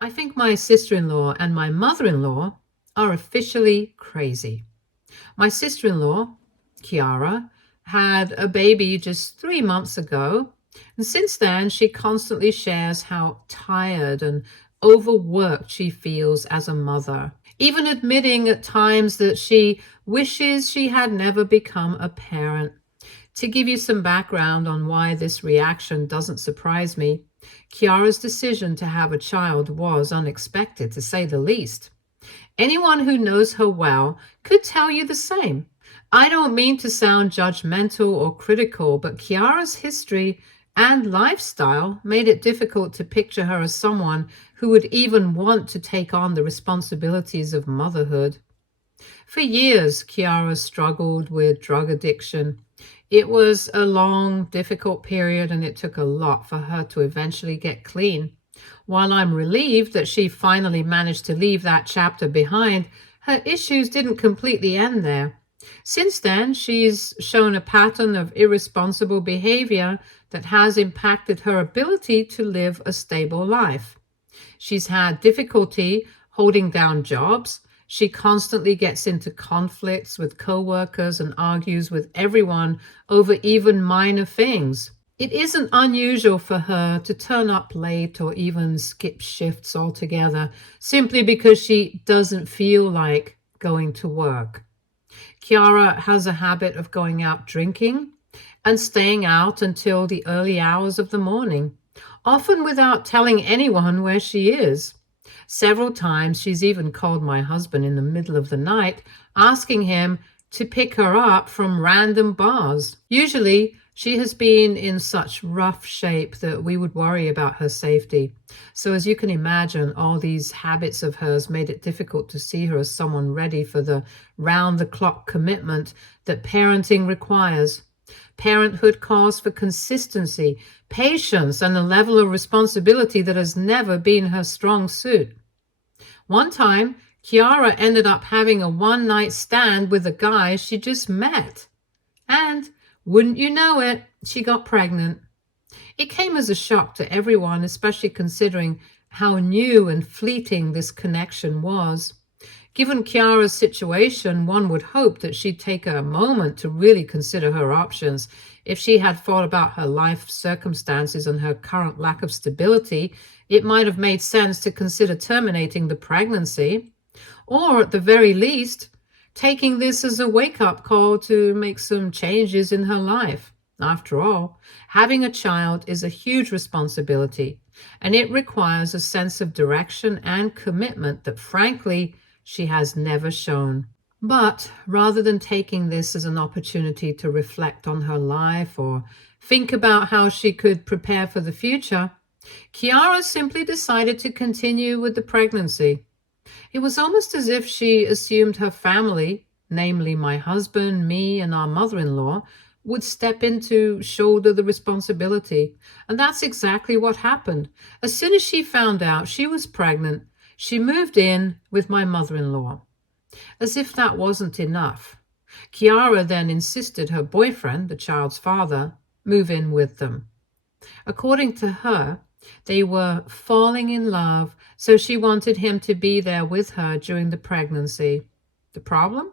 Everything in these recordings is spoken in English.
I think my sister-in-law and my mother-in-law are officially crazy. My sister-in-law, Kiara, had a baby just 3 months ago, and since then she constantly shares how tired and overworked she feels as a mother, even admitting at times that she wishes she had never become a parent. To give you some background on why this reaction doesn't surprise me, Kiara's decision to have a child was unexpected, to say the least. Anyone who knows her well could tell you the same. I don't mean to sound judgmental or critical, but Kiara's history and lifestyle made it difficult to picture her as someone who would even want to take on the responsibilities of motherhood. For years, Kiara struggled with drug addiction. It was a long, difficult period, and it took a lot for her to eventually get clean. While I'm relieved that she finally managed to leave that chapter behind, her issues didn't completely end there. Since then, she's shown a pattern of irresponsible behavior that has impacted her ability to live a stable life. She's had difficulty holding down jobs. She constantly gets into conflicts with coworkers and argues with everyone over even minor things. It isn't unusual for her to turn up late or even skip shifts altogether simply because she doesn't feel like going to work. Kiara has a habit of going out drinking and staying out until the early hours of the morning, often without telling anyone where she is. Several times she's even called my husband in the middle of the night, asking him to pick her up from random bars. Usually, she has been in such rough shape that we would worry about her safety. So, as you can imagine, all these habits of hers made it difficult to see her as someone ready for the round the clock commitment that parenting requires. Parenthood calls for consistency, patience, and a level of responsibility that has never been her strong suit. One time, Kiara ended up having a one-night stand with a guy she just met. And, wouldn't you know it, she got pregnant. It came as a shock to everyone, especially considering how new and fleeting this connection was. Given Kiara's situation, one would hope that she'd take a moment to really consider her options. If she had thought about her life circumstances and her current lack of stability, it might have made sense to consider terminating the pregnancy, or at the very least, taking this as a wake-up call to make some changes in her life. After all, having a child is a huge responsibility, and it requires a sense of direction and commitment that, frankly, she has never shown. But rather than taking this as an opportunity to reflect on her life or think about how she could prepare for the future, Kiara simply decided to continue with the pregnancy. It was almost as if she assumed her family, namely my husband, me, and our mother-in-law, would step in to shoulder the responsibility. And that's exactly what happened. As soon as she found out she was pregnant, she moved in with my mother-in-law. As if that wasn't enough, Kiara then insisted her boyfriend, the child's father, move in with them. According to her, they were falling in love, so she wanted him to be there with her during the pregnancy. The problem?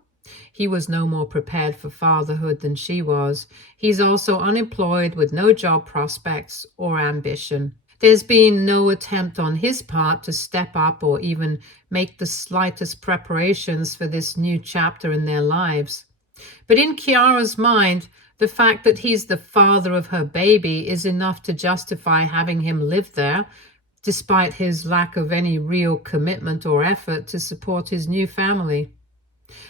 He was no more prepared for fatherhood than she was. He's also unemployed with no job prospects or ambition. There's been no attempt on his part to step up or even make the slightest preparations for this new chapter in their lives. But in Kiara's mind, the fact that he's the father of her baby is enough to justify having him live there, despite his lack of any real commitment or effort to support his new family.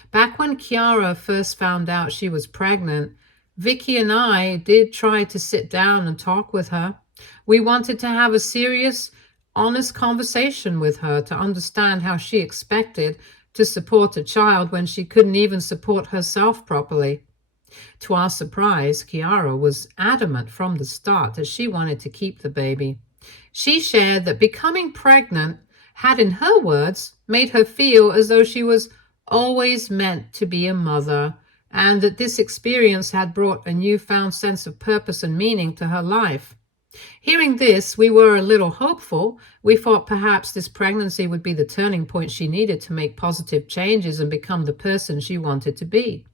Back when Kiara first found out she was pregnant, Vicky and I did try to sit down and talk with her. We wanted to have a serious, honest conversation with her to understand how she expected to support a child when she couldn't even support herself properly. To our surprise, Kiara was adamant from the start that she wanted to keep the baby. She shared that becoming pregnant had, in her words, made her feel as though she was always meant to be a mother, and that this experience had brought a newfound sense of purpose and meaning to her life. Hearing this, we were a little hopeful. We thought perhaps this pregnancy would be the turning point she needed to make positive changes and become the person she wanted to be.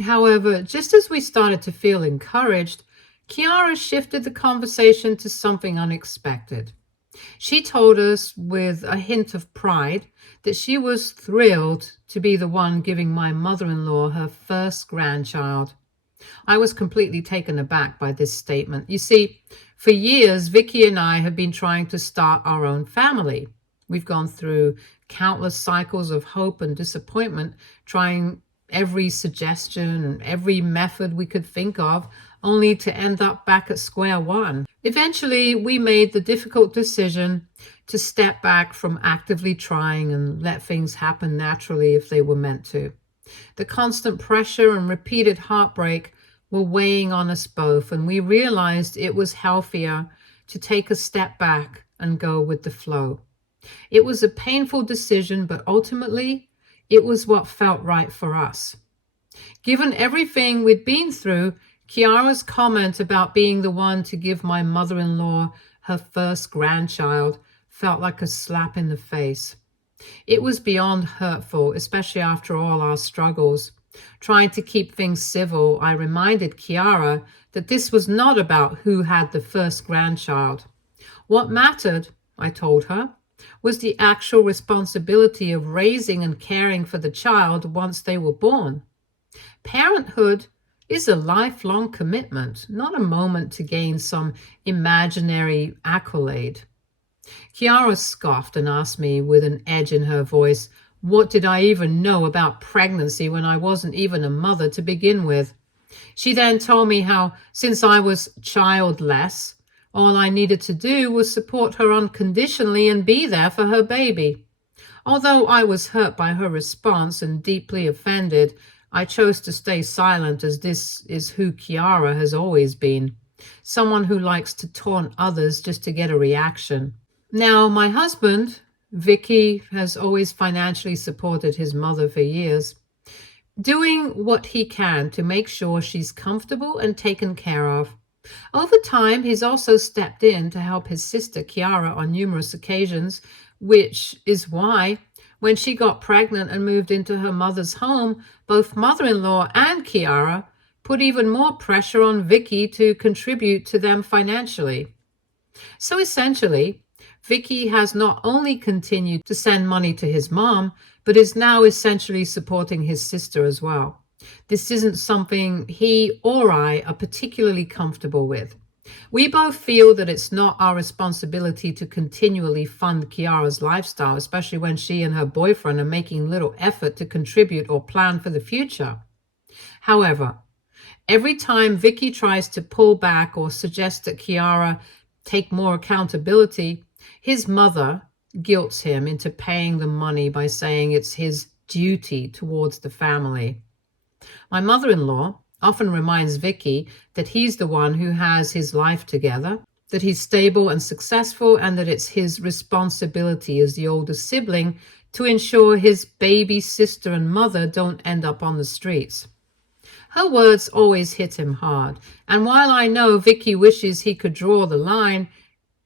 However, just as we started to feel encouraged, Kiara shifted the conversation to something unexpected. She told us with a hint of pride that she was thrilled to be the one giving my mother-in-law her first grandchild. I was completely taken aback by this statement. You see, for years, Vicky and I have been trying to start our own family. We've gone through countless cycles of hope and disappointment, trying every suggestion and every method we could think of, only to end up back at square one. Eventually, we made the difficult decision to step back from actively trying and let things happen naturally if they were meant to. The constant pressure and repeated heartbreak were weighing on us both, and we realized it was healthier to take a step back and go with the flow. It was a painful decision, but ultimately, it was what felt right for us. Given everything we'd been through, Kiara's comment about being the one to give my mother-in-law her first grandchild felt like a slap in the face. It was beyond hurtful, especially after all our struggles. Trying to keep things civil, I reminded Kiara that this was not about who had the first grandchild. What mattered, I told her, was the actual responsibility of raising and caring for the child once they were born. Parenthood is a lifelong commitment, not a moment to gain some imaginary accolade. Kiara scoffed and asked me with an edge in her voice, what did I even know about pregnancy when I wasn't even a mother to begin with? She then told me how, since I was childless, all I needed to do was support her unconditionally and be there for her baby. Although I was hurt by her response and deeply offended, I chose to stay silent, as this is who Kiara has always been, someone who likes to taunt others just to get a reaction. Now, my husband, Vicky, has always financially supported his mother for years, doing what he can to make sure she's comfortable and taken care of. Over time, he's also stepped in to help his sister Kiara on numerous occasions, which is why, when she got pregnant and moved into her mother's home, both mother-in-law and Kiara put even more pressure on Vicky to contribute to them financially. So essentially, Vicky has not only continued to send money to his mom, but is now essentially supporting his sister as well. This isn't something he or I are particularly comfortable with. We both feel that it's not our responsibility to continually fund Kiara's lifestyle, especially when she and her boyfriend are making little effort to contribute or plan for the future. However, every time Vicky tries to pull back or suggest that Kiara take more accountability, his mother guilts him into paying the money by saying it's his duty towards the family. My mother-in-law often reminds Vicky that he's the one who has his life together, that he's stable and successful, and that it's his responsibility as the older sibling to ensure his baby sister and mother don't end up on the streets. Her words always hit him hard, and while I know Vicky wishes he could draw the line,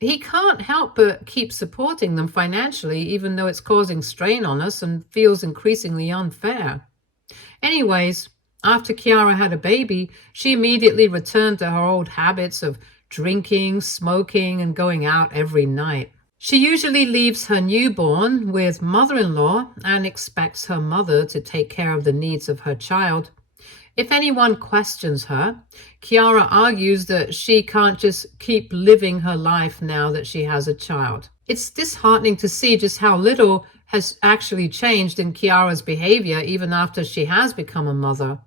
he can't help but keep supporting them financially, even though it's causing strain on us and feels increasingly unfair. Anyways, after Kiara had a baby, she immediately returned to her old habits of drinking, smoking, and going out every night. She usually leaves her newborn with mother-in-law and expects her mother to take care of the needs of her child. If anyone questions her, Kiara argues that she can't just keep living her life now that she has a child. It's disheartening to see just how little has actually changed in Kiara's behavior even after she has become a mother.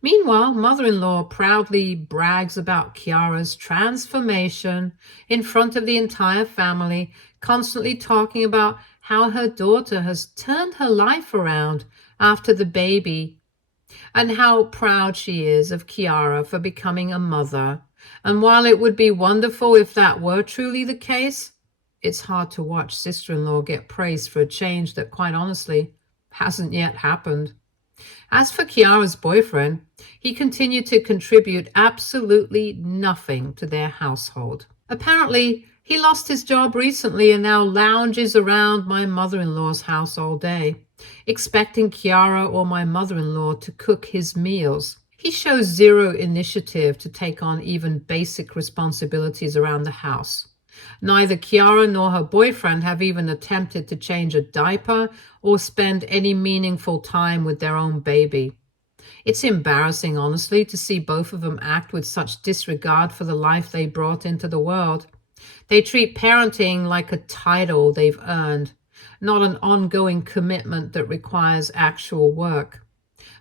Meanwhile, mother-in-law proudly brags about Kiara's transformation in front of the entire family, constantly talking about how her daughter has turned her life around after the baby, and how proud she is of Kiara for becoming a mother. And while it would be wonderful if that were truly the case, it's hard to watch sister-in-law get praised for a change that, quite honestly, hasn't yet happened. As for Kiara's boyfriend, he continued to contribute absolutely nothing to their household. Apparently, he lost his job recently and now lounges around my mother-in-law's house all day, expecting Kiara or my mother-in-law to cook his meals. He shows zero initiative to take on even basic responsibilities around the house. Neither Kiara nor her boyfriend have even attempted to change a diaper or spend any meaningful time with their own baby. It's embarrassing, honestly, to see both of them act with such disregard for the life they brought into the world. They treat parenting like a title they've earned, not an ongoing commitment that requires actual work.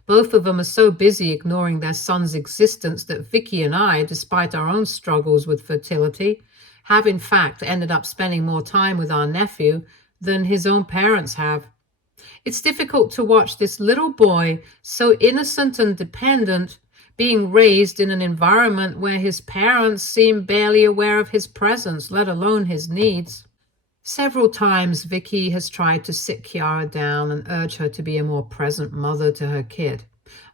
Both of them are so busy ignoring their son's existence that Vicky and I, despite our own struggles with fertility, have in fact ended up spending more time with our nephew than his own parents have. It's difficult to watch this little boy, so innocent and dependent, being raised in an environment where his parents seem barely aware of his presence, let alone his needs. Several times, Vicky has tried to sit Kiara down and urge her to be a more present mother to her kid.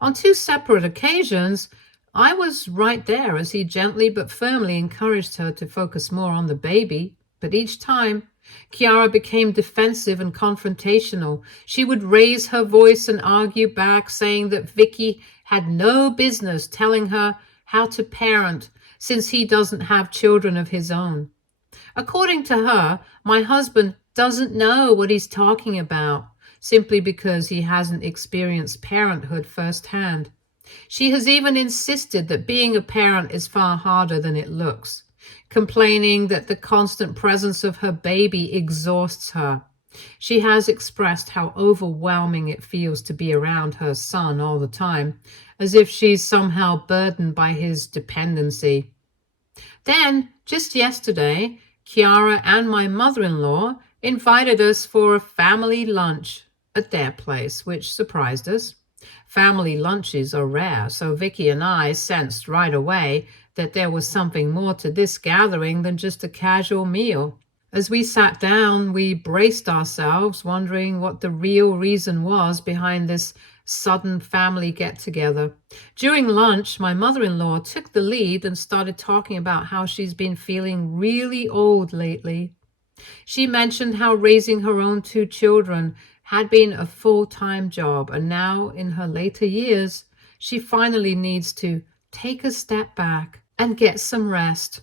On 2 separate occasions, I was right there as he gently but firmly encouraged her to focus more on the baby, but each time, Kiara became defensive and confrontational. She would raise her voice and argue back, saying that Vicky had no business telling her how to parent since he doesn't have children of his own. According to her, my husband doesn't know what he's talking about simply because he hasn't experienced parenthood firsthand. She has even insisted that being a parent is far harder than it looks, complaining that the constant presence of her baby exhausts her. She has expressed how overwhelming it feels to be around her son all the time, as if she's somehow burdened by his dependency. Then, just yesterday, Kiara and my mother-in-law invited us for a family lunch at their place, which surprised us. Family lunches are rare, so Vicky and I sensed right away that there was something more to this gathering than just a casual meal. As we sat down, we braced ourselves, wondering what the real reason was behind this sudden family get-together. During lunch, my mother-in-law took the lead and started talking about how she's been feeling really old lately. She mentioned how raising her own 2 children had been a full-time job, and now in her later years, she finally needs to take a step back and get some rest.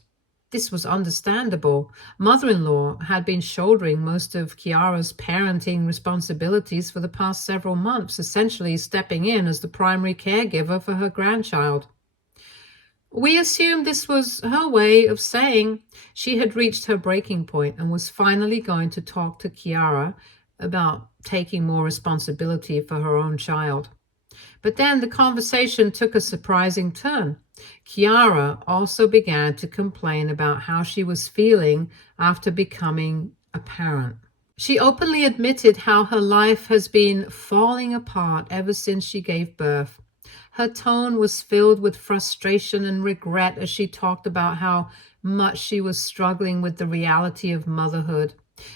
This was understandable. Mother-in-law had been shouldering most of Kiara's parenting responsibilities for the past several months, essentially stepping in as the primary caregiver for her grandchild. We assumed this was her way of saying she had reached her breaking point and was finally going to talk to Kiara about taking more responsibility for her own child. But then the conversation took a surprising turn. Kiara also began to complain about how she was feeling after becoming a parent. She openly admitted how her life has been falling apart ever since she gave birth. Her tone was filled with frustration and regret as she talked about how much she was struggling with the reality of motherhood.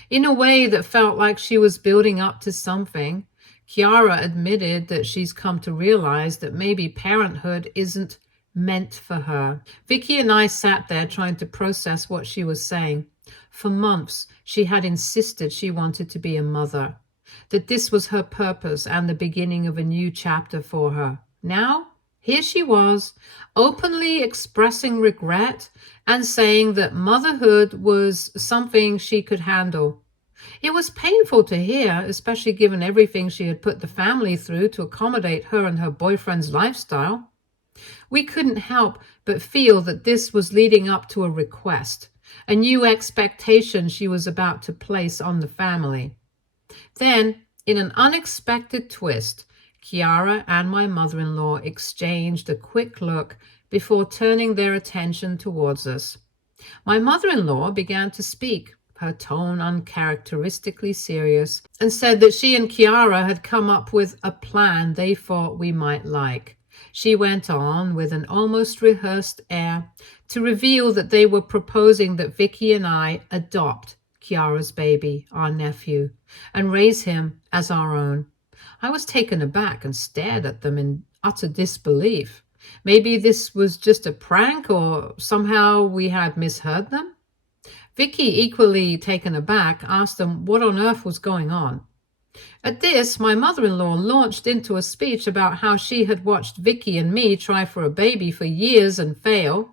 In a way that felt like she was building up to something, Kiara admitted that she's come to realize that maybe parenthood isn't meant for her. Vicky and I sat there trying to process what she was saying. For months, she had insisted she wanted to be a mother, that this was her purpose and the beginning of a new chapter for her. Now, here she was, openly expressing regret and saying that motherhood was something she could handle. It was painful to hear, especially given everything she had put the family through to accommodate her and her boyfriend's lifestyle. We couldn't help but feel that this was leading up to a request, a new expectation she was about to place on the family. Then, in an unexpected twist, Kiara and my mother-in-law exchanged a quick look before turning their attention towards us. My mother-in-law began to speak, her tone uncharacteristically serious, and said that she and Kiara had come up with a plan they thought we might like. She went on with an almost rehearsed air to reveal that they were proposing that Vicky and I adopt Kiara's baby, our nephew, and raise him as our own. I was taken aback and stared at them in utter disbelief. Maybe this was just a prank or somehow we had misheard them? Vicky, equally taken aback, asked them what on earth was going on. At this, my mother-in-law launched into a speech about how she had watched Vicky and me try for a baby for years and fail.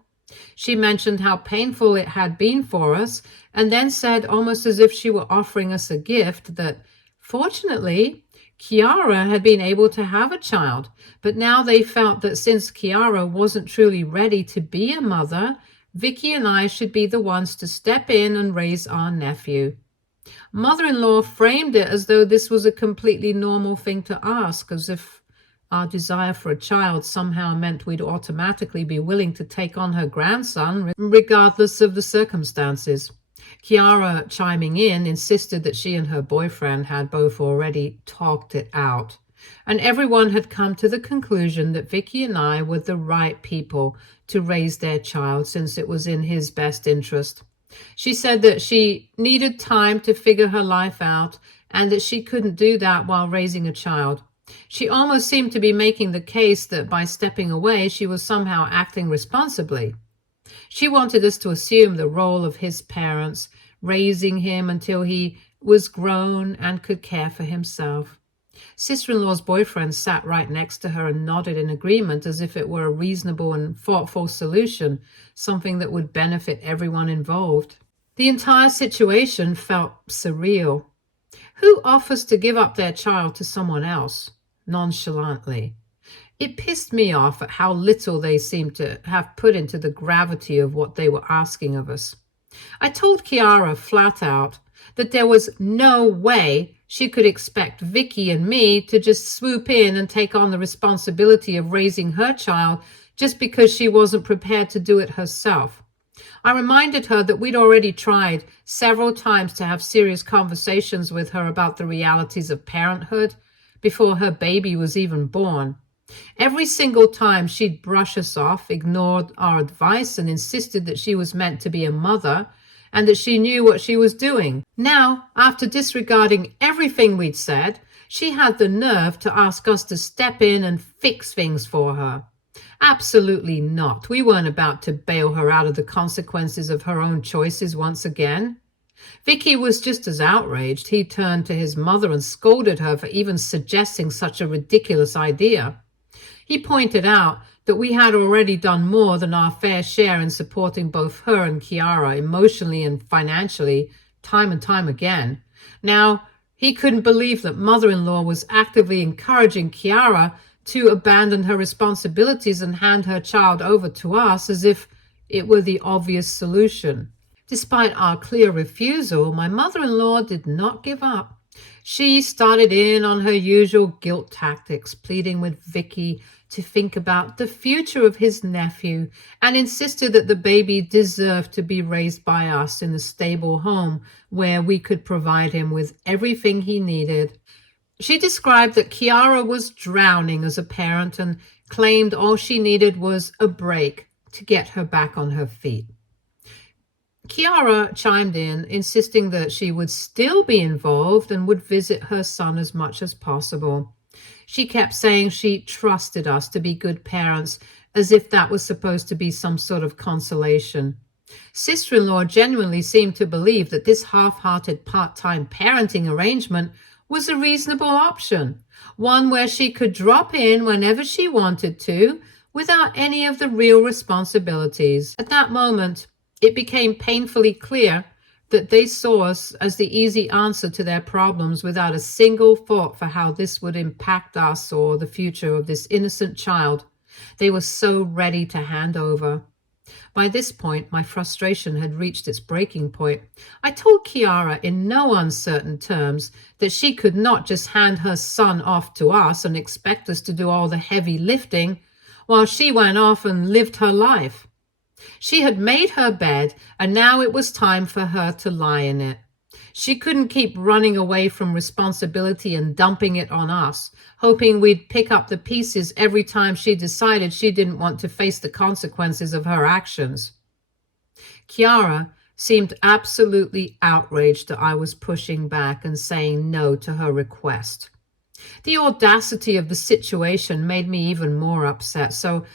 She mentioned how painful it had been for us, and then said, almost as if she were offering us a gift, that fortunately, Kiara had been able to have a child, but now they felt that since Kiara wasn't truly ready to be a mother, Vicky and I should be the ones to step in and raise our nephew. Mother-in-law framed it as though this was a completely normal thing to ask, as if our desire for a child somehow meant we'd automatically be willing to take on her grandson, regardless of the circumstances. Kiara, chiming in, insisted that she and her boyfriend had both already talked it out, and everyone had come to the conclusion that Vicky and I were the right people to raise their child since it was in his best interest. She said that she needed time to figure her life out and that she couldn't do that while raising a child. She almost seemed to be making the case that by stepping away, she was somehow acting responsibly. She wanted us to assume the role of his parents, raising him until he was grown and could care for himself. Sister-in-law's boyfriend sat right next to her and nodded in agreement as if it were a reasonable and thoughtful solution, something that would benefit everyone involved. The entire situation felt surreal. Who offers to give up their child to someone else nonchalantly? It pissed me off at how little they seemed to have put into the gravity of what they were asking of us. I told Kiara flat out that there was no way she could expect Vicky and me to just swoop in and take on the responsibility of raising her child just because she wasn't prepared to do it herself. I reminded her that we'd already tried several times to have serious conversations with her about the realities of parenthood before her baby was even born. Every single time she'd brush us off, ignored our advice, and insisted that she was meant to be a mother and that she knew what she was doing. Now, after disregarding everything we'd said, she had the nerve to ask us to step in and fix things for her. Absolutely not. We weren't about to bail her out of the consequences of her own choices once again. Vicky was just as outraged. He turned to his mother and scolded her for even suggesting such a ridiculous idea. He pointed out that we had already done more than our fair share in supporting both her and Kiara emotionally and financially, time and time again. Now, he couldn't believe that mother-in-law was actively encouraging Kiara to abandon her responsibilities and hand her child over to us as if it were the obvious solution. Despite our clear refusal, my mother-in-law did not give up. She started in on her usual guilt tactics, pleading with Vicky to think about the future of his nephew and insisted that the baby deserved to be raised by us in a stable home where we could provide him with everything he needed. She described that Kiara was drowning as a parent and claimed all she needed was a break to get her back on her feet. Kiara chimed in, insisting that she would still be involved and would visit her son as much as possible. She kept saying she trusted us to be good parents, as if that was supposed to be some sort of consolation. Sister-in-law genuinely seemed to believe that this half-hearted part-time parenting arrangement was a reasonable option, one where she could drop in whenever she wanted to, without any of the real responsibilities. At that moment, it became painfully clear that they saw us as the easy answer to their problems without a single thought for how this would impact us or the future of this innocent child they were so ready to hand over. By this point, my frustration had reached its breaking point. I told Kiara in no uncertain terms that she could not just hand her son off to us and expect us to do all the heavy lifting while she went off and lived her life. She had made her bed, and now it was time for her to lie in it. She couldn't keep running away from responsibility and dumping it on us, hoping we'd pick up the pieces every time she decided she didn't want to face the consequences of her actions. Kiara seemed absolutely outraged that I was pushing back and saying no to her request. The audacity of the situation made me even more upset, so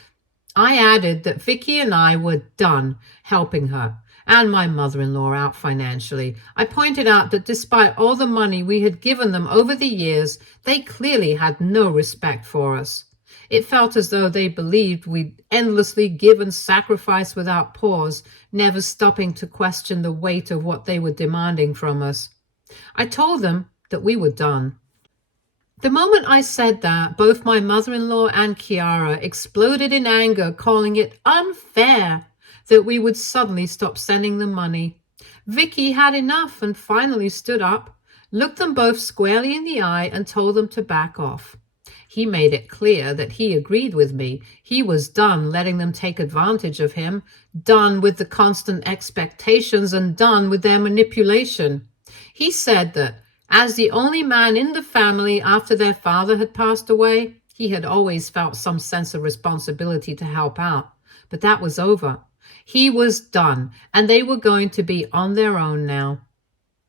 I added that Vicky and I were done helping her and my mother-in-law out financially. I pointed out that despite all the money we had given them over the years, they clearly had no respect for us. It felt as though they believed we'd endlessly give and sacrifice without pause, never stopping to question the weight of what they were demanding from us. I told them that we were done. The moment I said that, both my mother-in-law and Kiara exploded in anger, calling it unfair that we would suddenly stop sending them money. Vicky had enough and finally stood up, looked them both squarely in the eye, and told them to back off. He made it clear that he agreed with me. He was done letting them take advantage of him, done with the constant expectations, and done with their manipulation. He said that as the only man in the family after their father had passed away, he had always felt some sense of responsibility to help out. But that was over. He was done, and they were going to be on their own now.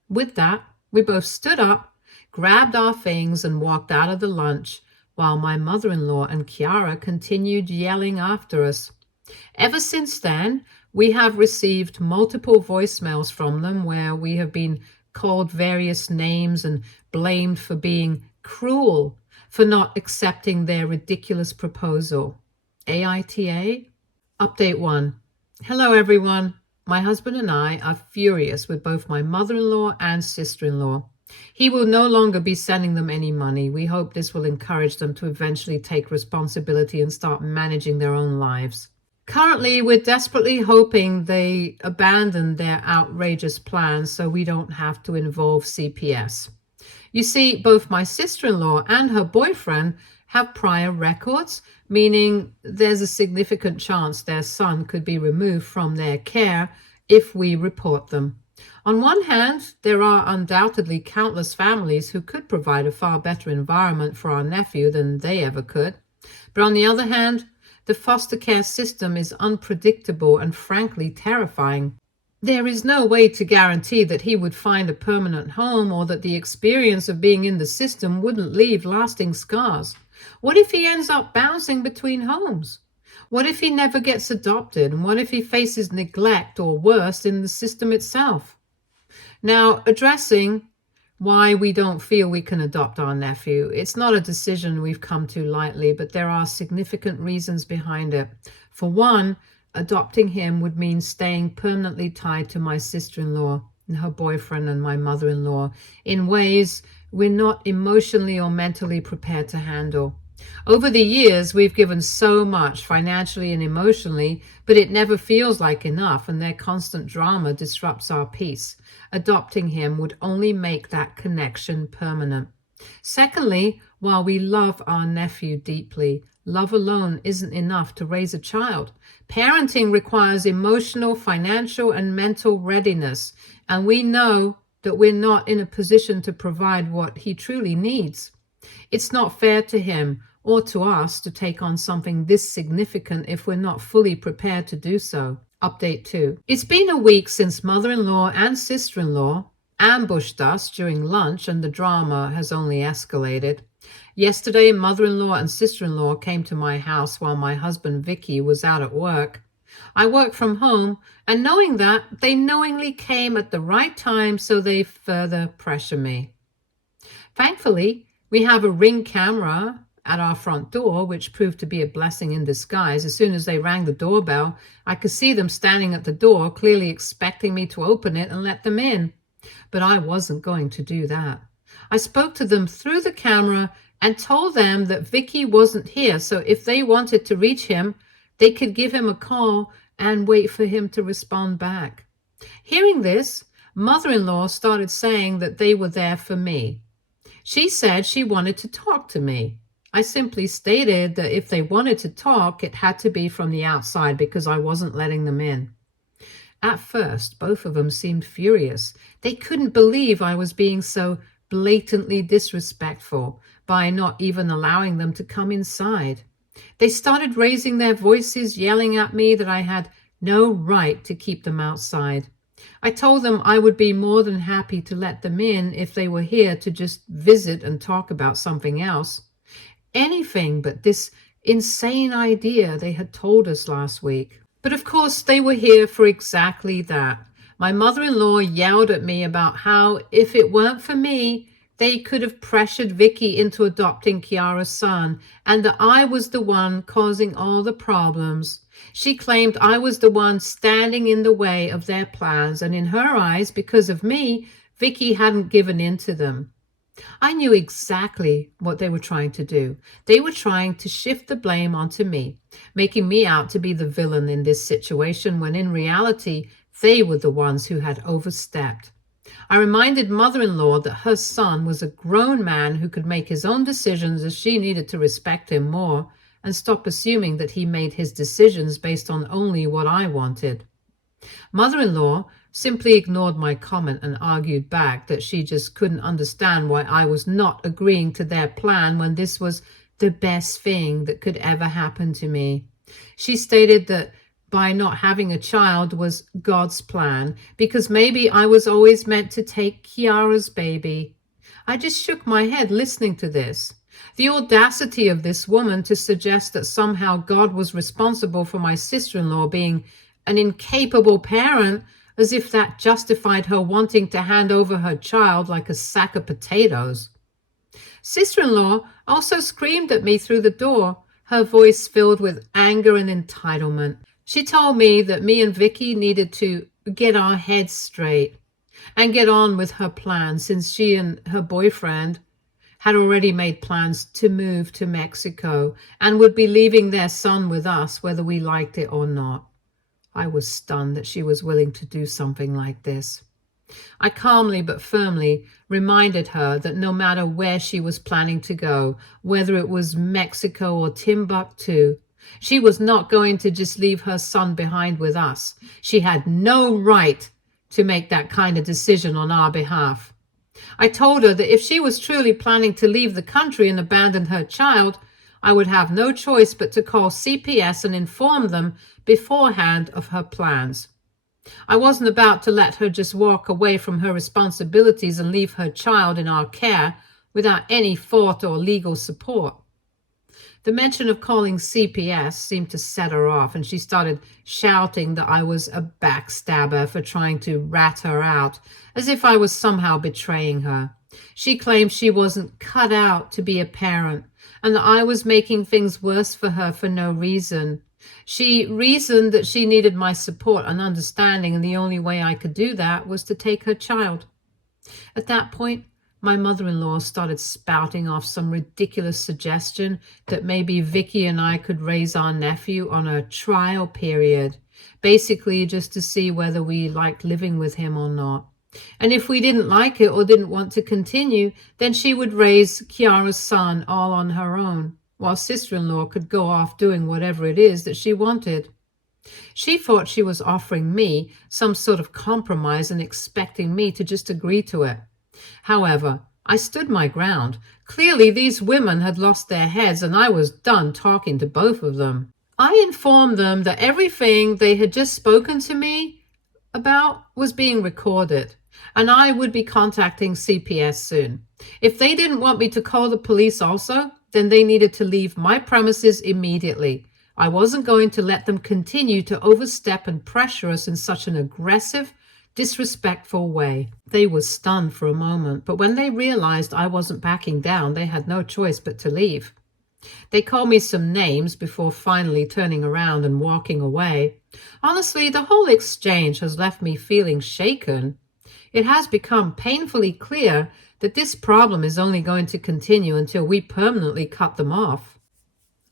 With that, we both stood up, grabbed our things, and walked out of the lunch, while my mother-in-law and Kiara continued yelling after us. Ever since then, we have received multiple voicemails from them where we have been called various names and blamed for being cruel, for not accepting their ridiculous proposal. AITA? Update 1. Hello everyone. My husband and I are furious with both my mother-in-law and sister-in-law. He will no longer be sending them any money. We hope this will encourage them to eventually take responsibility and start managing their own lives. Currently, we're desperately hoping they abandon their outrageous plans so we don't have to involve CPS. You see, both my sister-in-law and her boyfriend have prior records, meaning there's a significant chance their son could be removed from their care if we report them. On one hand, there are undoubtedly countless families who could provide a far better environment for our nephew than they ever could. But on the other hand, the foster care system is unpredictable and frankly terrifying. There is no way to guarantee that he would find a permanent home or that the experience of being in the system wouldn't leave lasting scars. What if he ends up bouncing between homes? What if he never gets adopted? And what if he faces neglect or worse in the system itself? Now, addressing why we don't feel we can adopt our nephew. It's not a decision we've come to lightly, but there are significant reasons behind it. For one, adopting him would mean staying permanently tied to my sister-in-law and her boyfriend and my mother-in-law in ways we're not emotionally or mentally prepared to handle. Over the years, we've given so much financially and emotionally, but it never feels like enough, and their constant drama disrupts our peace. Adopting him would only make that connection permanent. Secondly, while we love our nephew deeply, love alone isn't enough to raise a child. Parenting requires emotional, financial, and mental readiness, and we know that we're not in a position to provide what he truly needs. It's not fair to him or to us to take on something this significant if we're not fully prepared to do so. Update 2. It's been a week since mother-in-law and sister-in-law ambushed us during lunch, and the drama has only escalated. Yesterday, mother-in-law and sister-in-law came to my house while my husband Vicky was out at work. I work from home, and knowing that, they knowingly came at the right time, so they further pressure me. Thankfully, we have a Ring camera at our front door, which proved to be a blessing in disguise. As soon as they rang the doorbell, I could see them standing at the door, clearly expecting me to open it and let them in. But I wasn't going to do that. I spoke to them through the camera and told them that Vicky wasn't here, so if they wanted to reach him, they could give him a call and wait for him to respond back. Hearing this, mother-in-law started saying that they were there for me. She said she wanted to talk to me. I simply stated that if they wanted to talk, it had to be from the outside because I wasn't letting them in. At first, both of them seemed furious. They couldn't believe I was being so blatantly disrespectful by not even allowing them to come inside. They started raising their voices, yelling at me that I had no right to keep them outside. I told them I would be more than happy to let them in if they were here to just visit and talk about something else. Anything but this insane idea they had told us last week. But of course, they were here for exactly that. My mother-in-law yelled at me about how if it weren't for me, they could have pressured Vicky into adopting Kiara's son, and that I was the one causing all the problems. She claimed I was the one standing in the way of their plans, and in her eyes, because of me, Vicky hadn't given in to them. I knew exactly what they were trying to do. They were trying to shift the blame onto me, making me out to be the villain in this situation when in reality, they were the ones who had overstepped. I reminded mother-in-law that her son was a grown man who could make his own decisions, as she needed to respect him more and stop assuming that he made his decisions based on only what I wanted. Mother-in-law simply ignored my comment and argued back that she just couldn't understand why I was not agreeing to their plan when this was the best thing that could ever happen to me. She stated that by not having a child was God's plan, because maybe I was always meant to take Kiara's baby. I just shook my head listening to this. The audacity of this woman to suggest that somehow God was responsible for my sister-in-law being an incapable parent, as if that justified her wanting to hand over her child like a sack of potatoes. Sister-in-law also screamed at me through the door, her voice filled with anger and entitlement. She told me that me and Vicky needed to get our heads straight and get on with her plan, since she and her boyfriend had already made plans to move to Mexico and would be leaving their son with us whether we liked it or not. I was stunned that she was willing to do something like this. I calmly but firmly reminded her that no matter where she was planning to go, whether it was Mexico or Timbuktu, she was not going to just leave her son behind with us. She had no right to make that kind of decision on our behalf. I told her that if she was truly planning to leave the country and abandon her child, I would have no choice but to call CPS and inform them beforehand of her plans. I wasn't about to let her just walk away from her responsibilities and leave her child in our care without any thought or legal support. The mention of calling CPS seemed to set her off, and she started shouting that I was a backstabber for trying to rat her out, as if I was somehow betraying her. She claimed she wasn't cut out to be a parent, and that I was making things worse for her for no reason. She reasoned that she needed my support and understanding, and the only way I could do that was to take her child. At that point, my mother-in-law started spouting off some ridiculous suggestion that maybe Vicky and I could raise our nephew on a trial period, basically just to see whether we liked living with him or not. And if we didn't like it or didn't want to continue, then she would raise Kiara's son all on her own, while sister-in-law could go off doing whatever it is that she wanted. She thought she was offering me some sort of compromise and expecting me to just agree to it. However, I stood my ground. Clearly, these women had lost their heads, and I was done talking to both of them. I informed them that everything they had just spoken to me about was being recorded, and I would be contacting CPS soon. If they didn't want me to call the police also, then they needed to leave my premises immediately. I wasn't going to let them continue to overstep and pressure us in such an aggressive, disrespectful way. They were stunned for a moment, but when they realized I wasn't backing down, they had no choice but to leave. They called me some names before finally turning around and walking away. Honestly, the whole exchange has left me feeling shaken. It has become painfully clear that this problem is only going to continue until we permanently cut them off.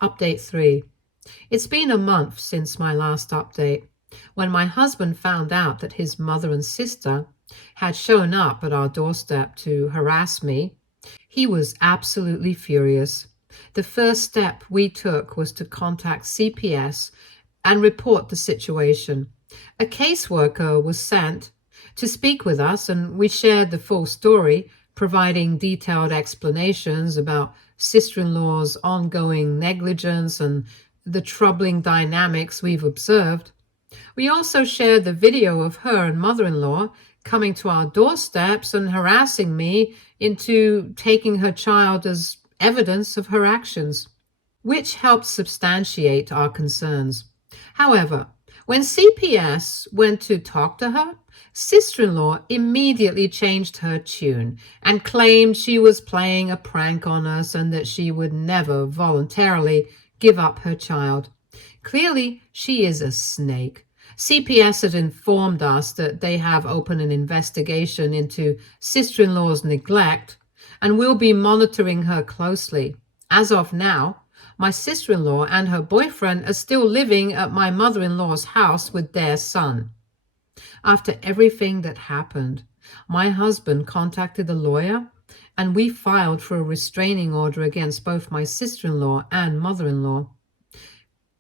Update 3. It's been a month since my last update. When my husband found out that his mother and sister had shown up at our doorstep to harass me, he was absolutely furious. The first step we took was to contact CPS and report the situation. A caseworker was sent to speak with us, and we shared the full story, providing detailed explanations about sister-in-law's ongoing negligence and the troubling dynamics we've observed. We also shared the video of her and mother-in-law coming to our doorsteps and harassing me into taking her child as evidence of her actions, which helped substantiate our concerns. However, when CPS went to talk to her, sister-in-law immediately changed her tune and claimed she was playing a prank on us and that she would never voluntarily give up her child. Clearly, she is a snake. CPS had informed us that they have opened an investigation into sister-in-law's neglect and will be monitoring her closely. As of now, my sister-in-law and her boyfriend are still living at my mother-in-law's house with their son. After everything that happened, my husband contacted a lawyer and we filed for a restraining order against both my sister-in-law and mother-in-law.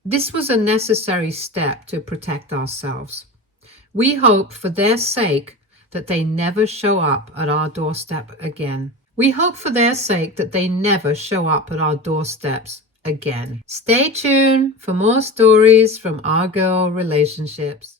This was a necessary step to protect ourselves. We hope for their sake that they never show up at our doorstep again. We hope for their sake that they never show up at our doorsteps again. Stay tuned for more stories from our girl relationships.